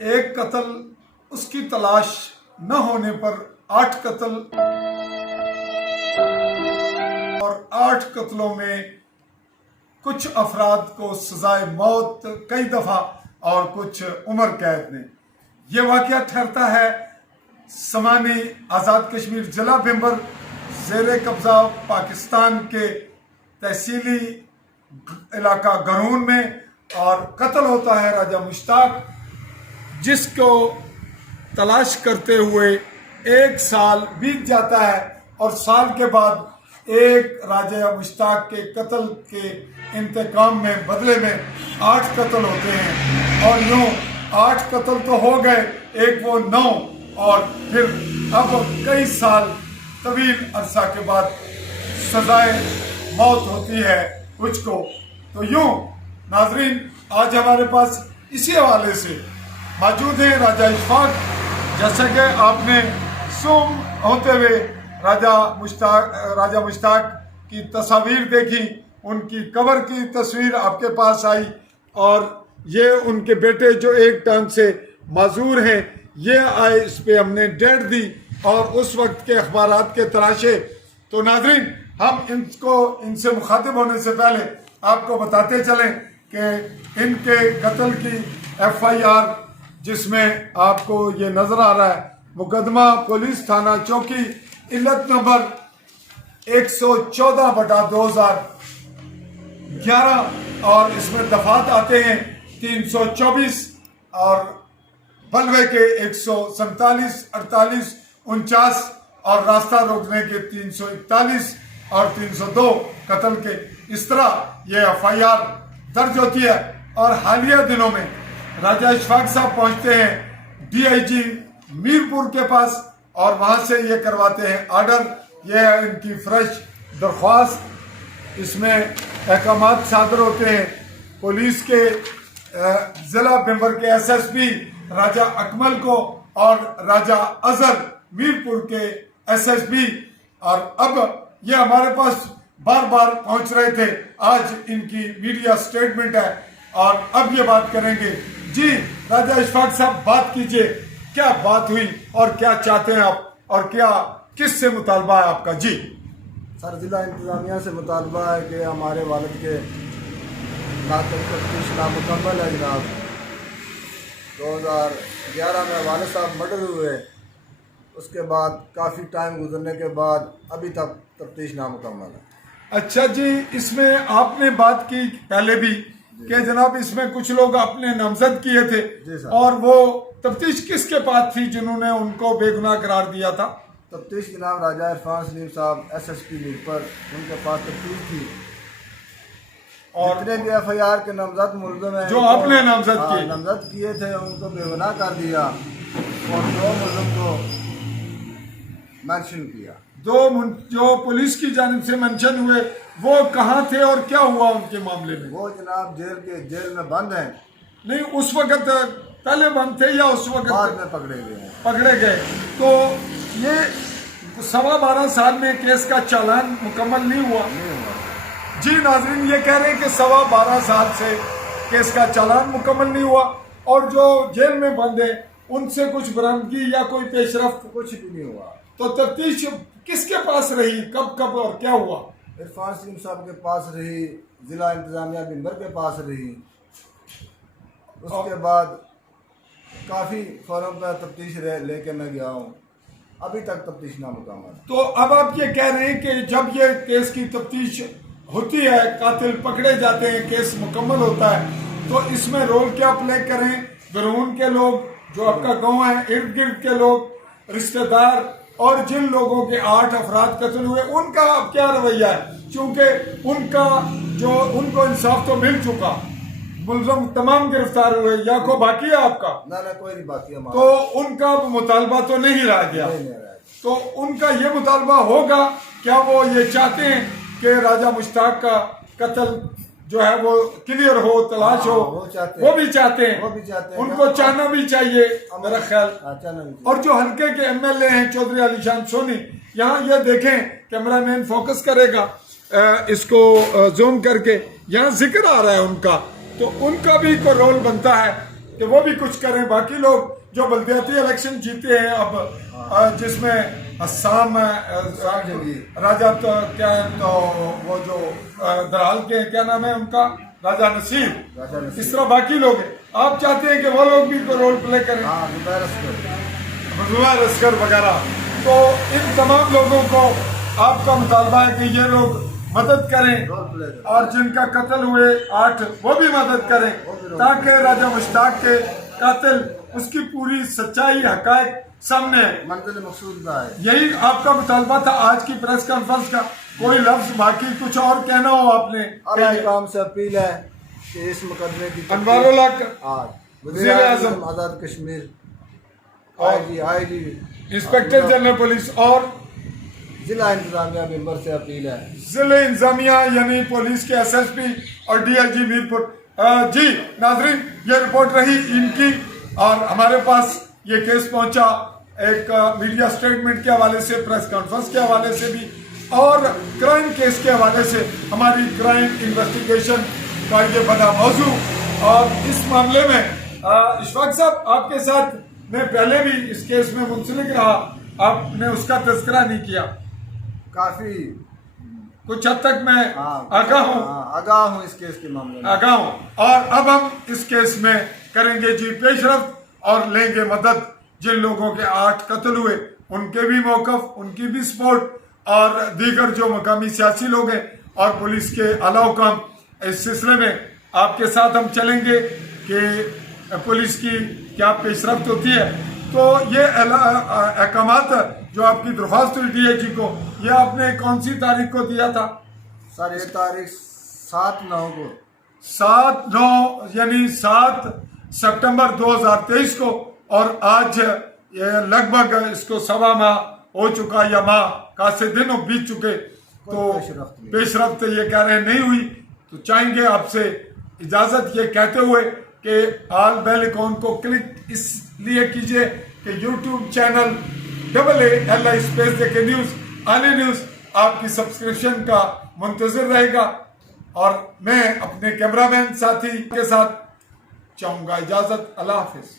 ایک قتل اس کی تلاش نہ ہونے پر 8 قتل اور 8 قتلوں میں کچھ افراد کو سزائے موت کئی دفعہ اور کچھ عمر قید میں. یہ واقعہ ٹھہرتا ہے سمانی آزاد کشمیر ضلع بھمبر زیر قبضہ پاکستان کے تحصیلی علاقہ گرون میں، اور قتل ہوتا ہے راجہ مشتاق، جس کو تلاش کرتے ہوئے 1 سال بیت جاتا ہے، اور سال کے بعد ایک راجہ مشتاق کے قتل کے انتقام میں بدلے میں 8 قتل ہوتے ہیں. اور یوں 8 قتل تو ہو گئے، ایک وہ 9، اور پھر اب کئی سال طویل عرصہ کے بعد سزائے موت ہوتی ہے کچھ کو. تو یوں ناظرین، آج ہمارے پاس اسی حوالے سے موجود ہیں راجہ اشفاق. جیسا کہ آپ نے زوم ہوتے ہوئے راجہ مشتاق کی تصاویر دیکھی، ان کی قبر کی تصویر آپ کے پاس آئی، اور یہ ان کے بیٹے جو ایک ٹانگ سے معذور ہیں یہ آئے، اس پہ ہم نے ڈیٹ دی اور اس وقت کے اخبارات کے تراشے. تو ناظرین، ہم ان سے مخاطب ہونے سے پہلے آپ کو بتاتے چلیں کہ ان کے قتل کی FIR، جس میں آپ کو یہ نظر آ رہا ہے، مقدمہ پولیس تھانہ چوکی علت نمبر 114/2011، اور اس میں دفعات آتے ہیں 324 اور بلوے کے 147، 48، 49 اور راستہ روکنے کے 341 اور 302 قتل کے. اس طرح یہ FIR درج ہوتی ہے. اور حالیہ دنوں میں راجہ اشفاق صاحب پہنچتے ہیں DIG میرپور کے پاس، اور وہاں سے یہ کرواتے ہیں آرڈر. یہ ہے ان کی فریش درخواست. اس میں احکامات صادر ہوتے ہیں پولیس کے ضلع بھمبر کے SSP راجہ اکمل کو، اور راجہ اظہر میرپور کے SSP. اور اب یہ ہمارے پاس بار بار پہنچ رہے تھے. آج ان کی میڈیا سٹیٹمنٹ ہے اور اب یہ بات کریں گے. جی راجہ اشفاق صاحب، بات کیجئے، کیا بات ہوئی اور کیا چاہتے ہیں آپ، اور کیا کس سے مطالبہ ہے آپ کا؟ جی سر، ضلع انتظامیہ سے مطالبہ ہے کہ ہمارے والد کے قاتل تفتیش نامکمل ہے جناب. 2011 میں والد صاحب مرڈر ہوئے، اس کے بعد کافی ٹائم گزرنے کے بعد ابھی تک تفتیش نامکمل ہے. اچھا جی، اس میں آپ نے بات کی پہلے بھی کہ جناب اس میں کچھ لوگ اپنے نامزد کیے تھے، جی سر. اور وہ تفتیش کس کے پاس تھی جنہوں نے ان کو بے گناہ قرار دیا تھا؟ تفتیش جناب راجہ عرفان سلیم صاحب SSP میرپور، ان کے پاس تفتیش تھی. اور جتنے بھی FIR کے نامزد ملزم ہیں جو آپ نے نامزد کیے تھے ان کو بے گناہ کر دیا، اور 2 ملزم کو مینشن کیا. جو پولیس کی جانب سے منشن ہوئے وہ کہاں تھے اور کیا ہوا ان کے معاملے میں؟ وہ جناب جیل میں بند ہیں. نہیں، اس وقت پہلے بند تھے یا اس وقت بعد میں پکڑے گئے ہیں؟ پکڑے گئے. تو یہ 12.25 سال میں کیس کا چالان مکمل نہیں ہوا. جی ناظرین، یہ کہہ رہے ہیں کہ 12.25 سال سے کیس کا چالان مکمل نہیں ہوا، اور جو جیل میں بند ہیں ان سے کچھ برآمدگی یا کوئی پیش رفت کچھ بھی نہیں ہوا. تو تفتیش کس کے پاس رہی، کب اور کیا ہوا؟ عرفان سلیم صاحب کے پاس رہی، ضلع انتظامیہ بھمبر کے پاس رہی. اس کے بعد کافی فورم پہ تفتیش لے کے میں گیا ہوں، ابھی تک تفتیش نامکمل. تو اب آپ یہ کہہ رہے ہیں کہ جب یہ کیس کی تفتیش ہوتی ہے، قاتل پکڑے جاتے ہیں، کیس مکمل ہوتا ہے، تو اس میں رول کیا پلے کریں گرون کے لوگ جو آپ کا گاؤں ہے، ارد گرد کے لوگ، رشتہ دار، اور جن لوگوں کے 8 افراد قتل ہوئے ان کا اب کیا رویہ ہے؟ چونکہ ان کو انصاف تو مل چکا، ملزم تمام گرفتار ہوئے، یا کو باقی ہے آپ کا؟ نہ کوئی نہیں باقی ہمارا. تو ان کا مطالبہ تو نہیں رہ گیا. تو ان کا یہ مطالبہ ہوگا، کیا وہ یہ چاہتے ہیں کہ راجہ مشتاق کا قتل جو ہے وہ کلیئر ہو، تلاش ہو؟ وہ بھی چاہتے ہیں، ان کو چاہنا بھی چاہیے میرا خیال. اور جو حلقے کے MLA ہیں چودھری علی شان سونی، یہاں یہ دیکھیں، کیمرہ مین فوکس کرے گا اس کو زوم کر کے، یہاں ذکر آ رہا ہے ان کا، تو ان کا بھی کوئی رول بنتا ہے. کہ وہ بھی کچھ کریں. باقی لوگ جو بلدیاتی الیکشن جیتے ہیں اب جس میں اسام راجا کیا ہے تو وہ جو درحال کے کیا نام ہے ان کا راجا نصیر, اس طرح باقی لوگ ہیں. آپ چاہتے ہیں کہ وہ لوگ بھی رول پلے کریں, زبیر اسکر وغیرہ. تو ان تمام لوگوں کو آپ کا مطالبہ ہے کہ یہ لوگ مدد کریں اور جن کا قتل ہوئے 8 وہ بھی مدد کریں تاکہ راجا مشتاق کے قاتل اس کی پوری سچائی حقائق سامنے ہے. منزل مقصود کا ہے. یہی آپ کا مطالبہ تھا آج کی پریس کانفرنس کا. کوئی لفظ باقی کچھ اور کہنا ہو آپ نے؟ اعلیٰ حکام سے اپیل ہے کہ اس مقدمے کی انوار اللہ وزیر اعظم آزاد کشمیر, آئی جی انسپیکٹر جنرل پولیس اور ضلع انتظامیہ ممبر سے اپیل ہے. ضلع انتظامیہ یعنی پولیس کے ایس ایس پی اور ڈی آئی جی میرپور. جی ناظرین, یہ رپورٹ رہی ان کی, اور ہمارے پاس یہ کیس پہنچا ایک میڈیا سٹیٹمنٹ کے حوالے سے, پریس کانفرنس کے حوالے سے بھی, اور کرائم کیس کے حوالے سے ہماری کرائم انویسٹیگیشن کا یہ بنا موضوع. اور اس معاملے میں اشفاق صاحب آپ کے ساتھ میں پہلے بھی اس کیس میں منسلک رہا, آپ نے اس کا تذکرہ نہیں کیا. کافی کچھ حد تک میں آگاہ ہوں اس کیس کے معاملے میں, آگاہ ہوں. اور اب ہم اس کیس میں کریں گے جی پیش رفت اور لیں گے مدد. جن لوگوں کے 8 قتل ہوئے ان کے بھی موقف, ان کی بھی سپورٹ, اور دیگر جو مقامی سیاسی لوگ ہیں اور پولیس کے اعلیٰ حکام, اس سلسلے میں آپ کے ساتھ ہم چلیں گے کہ پولیس کی کیا پیش رفت ہوتی ہے. تو یہ احکامات جو آپ کی درخواست ہوئی ڈی ایچ کو, یہ آپ نے کون سی تاریخ کو دیا تھا؟ سر یہ تاریخ 7/9 کو, 7/9 یعنی 7 سپٹمبر 2023 کو, اور آج لگ بھگ اس کو 1.25 ماہ ہو چکا, یا ماہ کا سے دن بیت چکے. تو پیش رفت یہ کہہ رہے نہیں ہوئی. تو چاہیں گے آپ سے اجازت یہ کہتے ہوئے کہ آل بیل آئیکن کو کلک اس لیے کیجئے کہ یوٹیوب چینل AALI اسپیس دیکھے نیوز, آلی نیوز آپ کی سبسکرپشن کا منتظر رہے گا. اور میں اپنے کیمرہ مین ساتھی کے ساتھ چاہوں گا اجازت. اللہ حافظ.